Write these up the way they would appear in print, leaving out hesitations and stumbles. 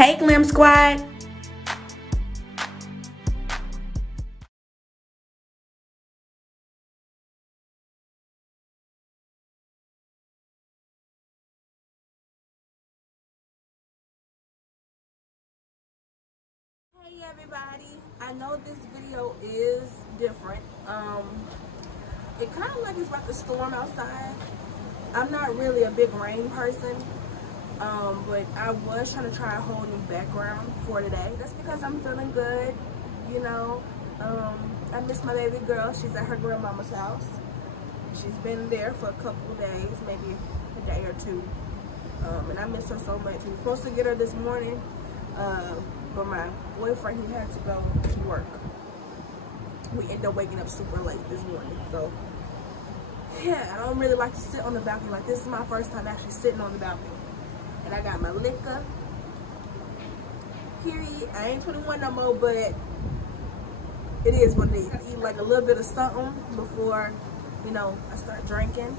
Hey Glam Squad! Hey everybody, I know this video is different. It kind of like it's about to storm outside. I'm not really a big rain person, but I was trying to try a whole new background for today. That's because I'm feeling good, you know. I miss my baby girl. She's at her grandmama's house. She's been there for a couple of days, maybe a day or two, and I miss her so much. We were supposed to get her this morning, but my boyfriend, he had to go to work. We ended up waking up super late this morning, so yeah, I don't really like to sit on the balcony. Like, this is my first time actually sitting on the balcony, and I got my liquor. Period. I ain't 21 no more, but it is what it is. I eat like a little bit of something before, you know, I start drinking.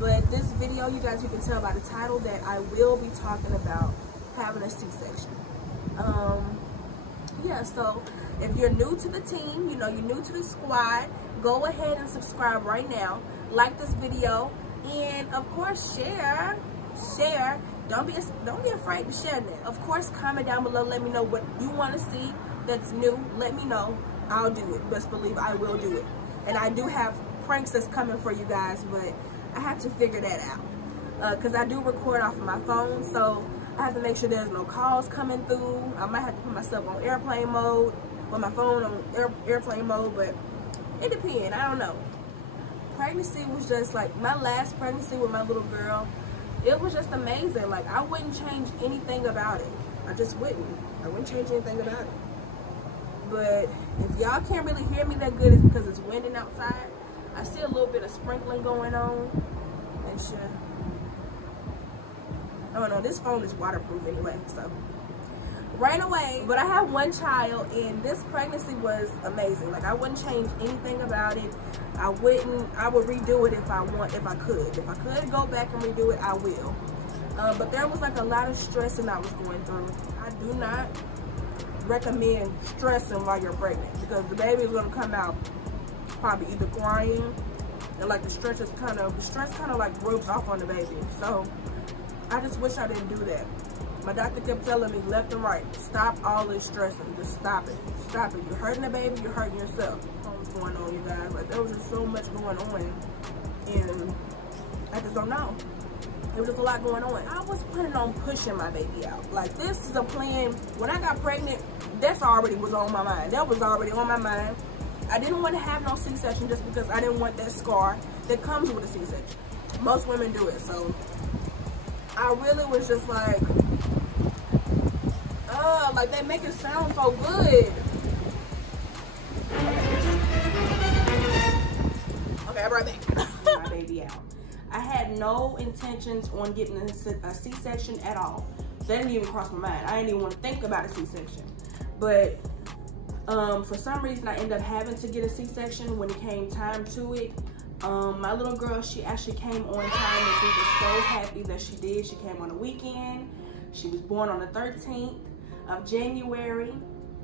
But this video, you guys, you can tell by the title that I will be talking about having a C-section. Yeah, so if you're new to the team, you know, you're new to the squad, go ahead and subscribe right now. Like this video, and of course share. Don't be afraid to share that. Of course, comment down below, let me know what you want to see that's new. Let me know. I'll do it. Best believe I will do it. And I do have pranks that's coming for you guys, but I have to figure that out because I do record off of my phone, so I have to make sure there's no calls coming through. I might have to put myself on airplane mode, or my phone on airplane mode, but it depends. I don't know. Pregnancy was just like, my last pregnancy with my little girl, it was just amazing. Like, I wouldn't change anything about it. I just wouldn't. I wouldn't change anything about it. But if y'all can't really hear me that good, it's because it's winding outside. I see a little bit of sprinkling going on and shit. Oh no, this phone is waterproof anyway, so rain away. But I have one child, and this pregnancy was amazing. Like, I wouldn't change anything about it. I would redo it if I could go back and redo it, I will. But there was like a lot of stressing I was going through. I do not recommend stressing while you're pregnant, because the baby is gonna come out probably either crying, and like the stress kind of like rubs off on the baby. So I just wish I didn't do that. My doctor kept telling me left and right, stop all this stressing. Just stop it. Stop it. You're hurting the baby, you're hurting yourself. What was going on, you guys? Like, there was just so much going on, and I just don't know. There was just a lot going on. I was planning on pushing my baby out. Like, this is a plan. When I got pregnant, that's already was on my mind. That was already on my mind. I didn't want to have no C-section just because I didn't want that scar that comes with a C-section. Most women do it, so I really was just like, like, they make it sound so good. Okay, I'm right back. My baby out. I had no intentions on getting a C-section at all. That didn't even cross my mind. I didn't even want to think about a C-section. But for some reason, I ended up having to get a C-section when it came time to it. My little girl, she actually came on time, and we were so happy that she did. She came on the weekend. She was born on the 13th of January.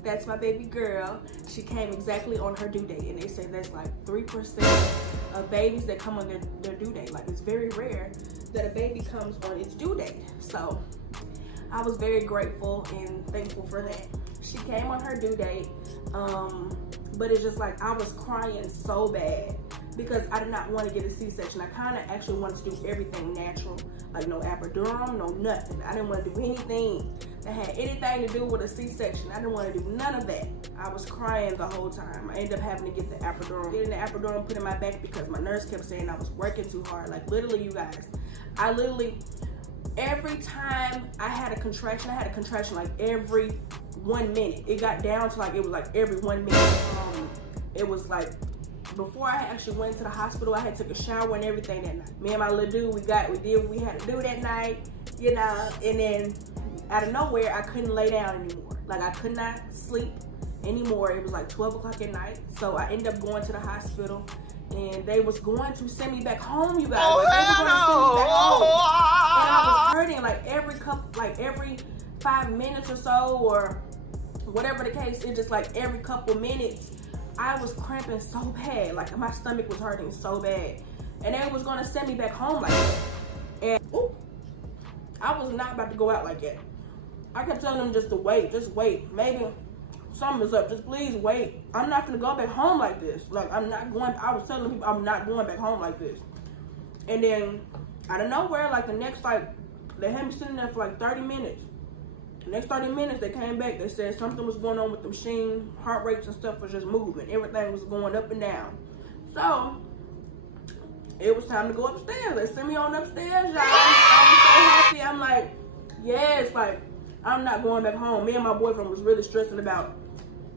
That's my baby girl. She came exactly on her due date, and they say that's like 3% of babies that come on their due date. Like, it's very rare that a baby comes on its due date. So I was very grateful and thankful for that. She came on her due date, but it's just like, I was crying so bad because I did not want to get a C-section. I kind of actually wanted to do everything natural, like no epidural, no nothing. I didn't want to do anything that had anything to do with a C-section. I didn't want to do none of that. I was crying the whole time. I ended up having to get the epidural. Getting the epidural and put in my back because my nurse kept saying I was working too hard. Like, literally, you guys, I literally, every time I had a contraction like every 1 minute. It got down to like, it was like every 1 minute. It was like, before I actually went to the hospital, I had took a shower and everything that night. Me and my little dude, we did what we had to do that night, you know, and then out of nowhere, I couldn't lay down anymore. Like, I could not sleep anymore. It was like 12 o'clock at night. So I ended up going to the hospital, and they was going to send me back home, you guys. Like, they were going to send me back home. And I was hurting like every 5 minutes or so, or whatever the case, it's just like every couple minutes, I was cramping so bad. Like my stomach was hurting so bad. And they was gonna send me back home like that. And ooh, I was not about to go out like that. I kept telling them just to wait, maybe something's up, just please wait. I'm not gonna go back home like this. Like I was telling people I'm not going back home like this. And then out of nowhere, like the next, like they had me sitting there for like 30 minutes. The next 30 minutes they came back, they said something was going on with the machine, heart rates and stuff was just moving. Everything was going up and down. So it was time to go upstairs. They sent me on upstairs, y'all. I was so happy. I'm like, yes, like I'm not going back home. Me and my boyfriend was really stressing about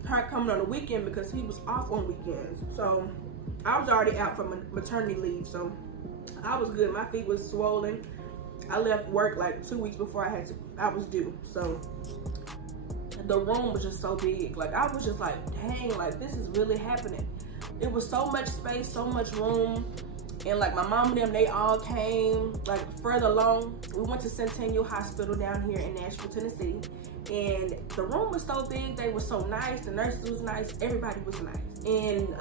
her coming on the weekend because he was off on weekends. So I was already out from maternity leave, so I was good. My feet was swollen. I left work like 2 weeks before I was due. So the room was just so big. Like I was just like, dang, like this is really happening. It was so much space, so much room. And like my mom and them, they all came like further along. We went to Centennial Hospital down here in Nashville, Tennessee. And the room was so big, they were so nice, the nurses was nice, everybody was nice. And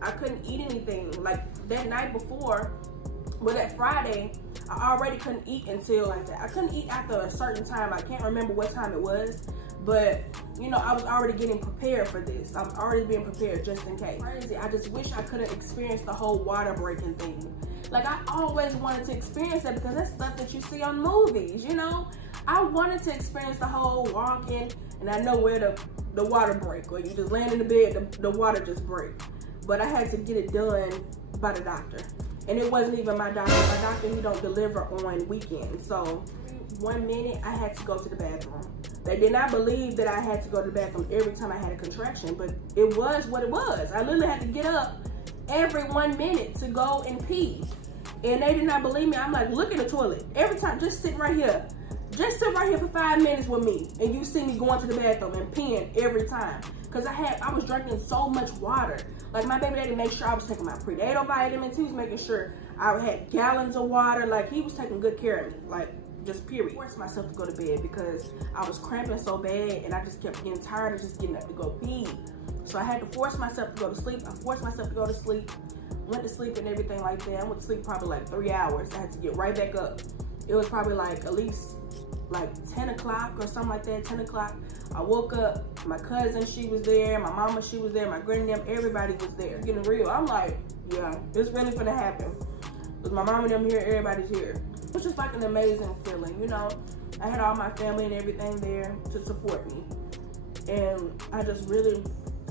I couldn't eat anything. Like that night before, well that Friday, I already couldn't eat until like that. I couldn't eat after a certain time. I can't remember what time it was. But, you know, I was already getting prepared for this. I was already being prepared just in case. Crazy. I just wish I could have experienced the whole water breaking thing. Like, I always wanted to experience that because that's stuff that you see on movies, you know? I wanted to experience the whole walking, and I know where the water break, or you just land in the bed, the water just break. But I had to get it done by the doctor. And it wasn't even my doctor. My doctor, he don't deliver on weekends. So 1 minute, I had to go to the bathroom. They did not believe that I had to go to the bathroom every time I had a contraction, but it was what it was. I literally had to get up every 1 minute to go and pee. And they did not believe me. I'm like, look at the toilet. Every time, just sit right here. Just sit right here for 5 minutes with me. And you see me going to the bathroom and peeing every time. Because I was drinking so much water. Like my baby daddy made sure I was taking my prenatal vitamins. He was making sure I had gallons of water. Like he was taking good care of me. Like, just period. I forced myself to go to bed because I was cramping so bad and I just kept getting tired of just getting up to go pee. So I had to force myself to go to sleep. I forced myself to go to sleep, went to sleep and everything like that. I went to sleep probably like 3 hours. I had to get right back up. It was probably like at least like 10 o'clock or something like that, 10 o'clock. I woke up, my cousin, she was there, my mama, she was there, my granny, them, everybody was there. Getting real. I'm like, yeah, it's really gonna happen. Because my mama and them here, everybody's here. It was just like an amazing feeling, you know. I had all my family and everything there to support me. And I just really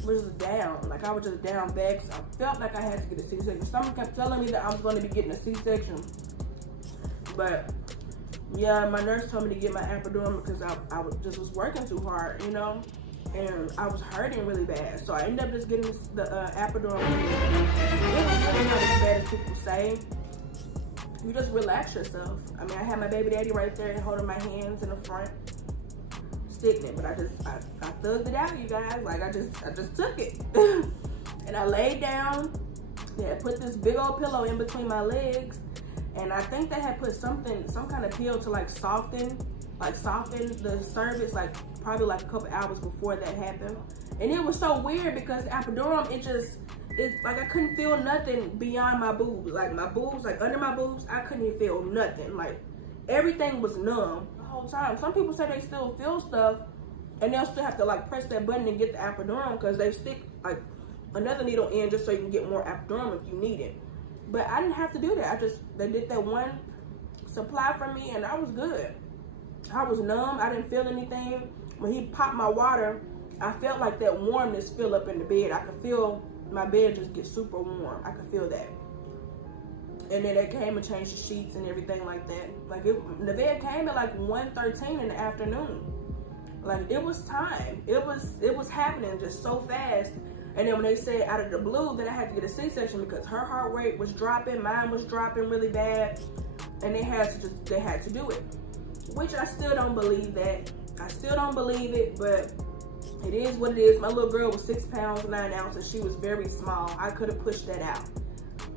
was down. Like I was just down bad. I felt like I had to get a C-section. Someone kept telling me that I was going to be getting a C-section. But yeah, my nurse told me to get my epidural because I just was working too hard, you know. And I was hurting really bad. So I ended up just getting the epidural. It was really not as bad as people say. You just relax yourself. I mean, I had my baby daddy right there holding my hands in the front, sticking it, but I thugged it out, you guys. Like I just took it. And I laid down. They had put this big old pillow in between my legs, and I think they had put some kind of pill to like soften the cervix, like probably like a couple hours before that happened. And it was so weird because the epidural, it's like I couldn't feel nothing beyond my boobs. Like my boobs, like under my boobs, I couldn't even feel nothing. Like everything was numb the whole time. Some people say they still feel stuff and they'll still have to like press that button and get the epidural because they stick like another needle in just so you can get more epidural if you need it. But I didn't have to do that. They did that one supply for me and I was good. I was numb. I didn't feel anything. When he popped my water, I felt like that warmness fill up in the bed. I could feel my bed just get super warm. I could feel that. And then they came and changed the sheets and everything like that. Like the bed came at like 1:13 in the afternoon. Like it was time. It was happening just so fast. And then when they said out of the blue that I had to get a C-section because her heart rate was dropping, mine was dropping really bad, and they had to do it. Which I still don't believe that. I still don't believe it, but it is what it is. My little girl was 6 pounds, 9 ounces. She was very small. I could have pushed that out.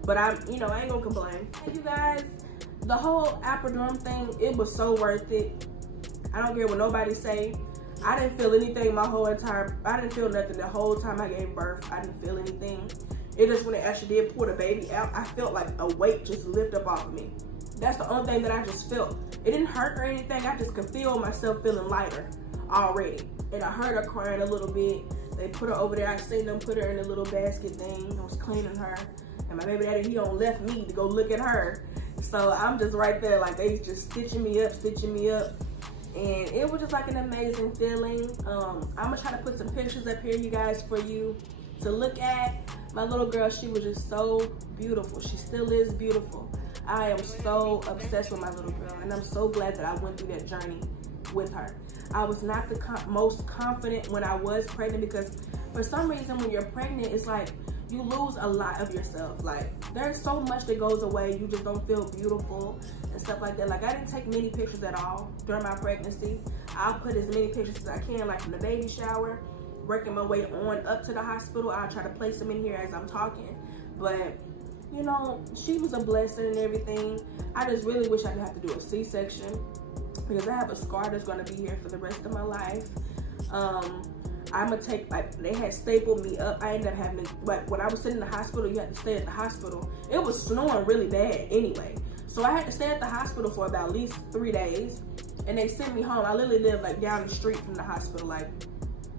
But I ain't gonna complain. Hey, you guys, the whole epidural thing, it was so worth it. I don't care what nobody say. I didn't feel anything I didn't feel nothing the whole time I gave birth. I didn't feel anything. It just when they actually did pull the baby out, I felt like a weight just lift up off of me. That's the only thing that I just felt. It didn't hurt or anything. I just could feel myself feeling lighter already. And I heard her crying a little bit. They put her over there. I seen them put her in a little basket thing. I was cleaning her. And my baby daddy, he don't left me to go look at her. So I'm just right there, like they just stitching me up. And it was just like an amazing feeling. I'm gonna try to put some pictures up here, you guys, for you to look at. My little girl, she was just so beautiful. She still is beautiful. I am so obsessed with my little girl, and I'm so glad that I went through that journey with her. I was not the most confident when I was pregnant, because for some reason when you're pregnant, it's like you lose a lot of yourself. Like there's so much that goes away. You just don't feel beautiful and stuff like that. Like I didn't take many pictures at all during my pregnancy. I'll put as many pictures as I can, like from the baby shower, working my way on up to the hospital. I'll try to place them in here as I'm talking. But you know, she was a blessing and everything. I just really wish I didn't have to do a C-section, because I have a scar that's gonna be here for the rest of my life. I'm gonna take, like, they had stapled me up. I ended up having to, like, when I was sitting in the hospital, you had to stay at the hospital. It was snowing really bad anyway. So I had to stay at the hospital for about at least 3 days. And they sent me home. I literally lived like down the street from the hospital, like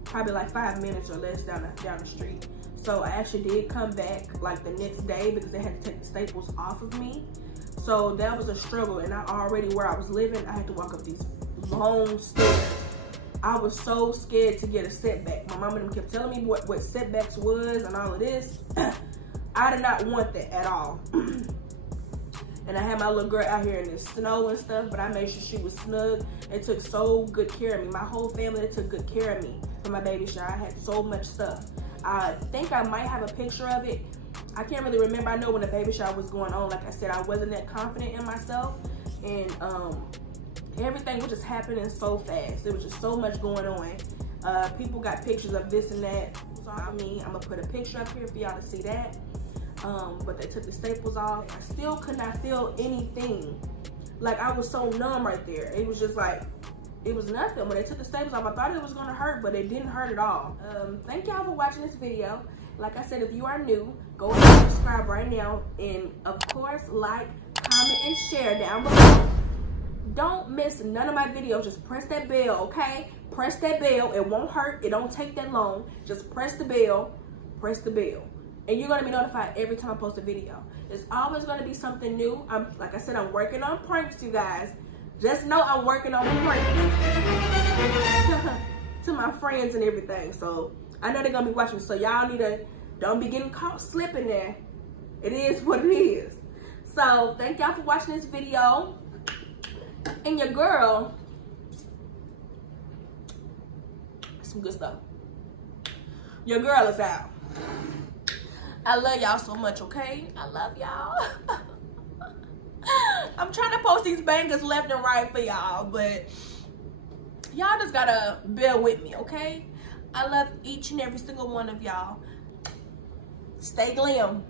probably like 5 minutes or less down the street. So I actually did come back like the next day, because they had to take the staples off of me. So that was a struggle. And I already, where I was living, I had to walk up these long stairs. I was so scared to get a setback. My mom and them kept telling me what setbacks was and all of this. I did not want that at all. And I had my little girl out here in the snow and stuff, but I made sure she was snug. They took so good care of me. My whole family, they took good care of me for my baby shower. I had so much stuff. I think I might have a picture of it. I can't really remember. I know when the baby shower was going on, like I said, I wasn't that confident in myself. And everything was just happening so fast. There was just so much going on. People got pictures of this and that. So I mean, I'm gonna put a picture up here for y'all to see that. But they took the staples off. I still could not feel anything. Like I was so numb right there. It was just like, it was nothing. When they took the staples off, I thought it was gonna hurt, but it didn't hurt at all. Thank y'all for watching this video. Like I said, if you are new, go ahead and subscribe right now. And of course, like, comment, and share down below. Don't miss none of my videos. Just press that bell, okay? Press that bell. It won't hurt. It don't take that long. Just press the bell. Press the bell. And you're going to be notified every time I post a video. It's always going to be something new. Like I said, I'm working on pranks, you guys. Just know I'm working on pranks to my friends and everything. So I know they're going to be watching. So y'all need to, don't be getting caught slipping there. It is what it is. So thank y'all for watching this video. And your girl, some good stuff. Your girl is out. I love y'all so much, okay? I love y'all. I'm trying to post these bangers left and right for y'all, but y'all just gotta bear with me, okay? I love each and every single one of y'all. Stay glam.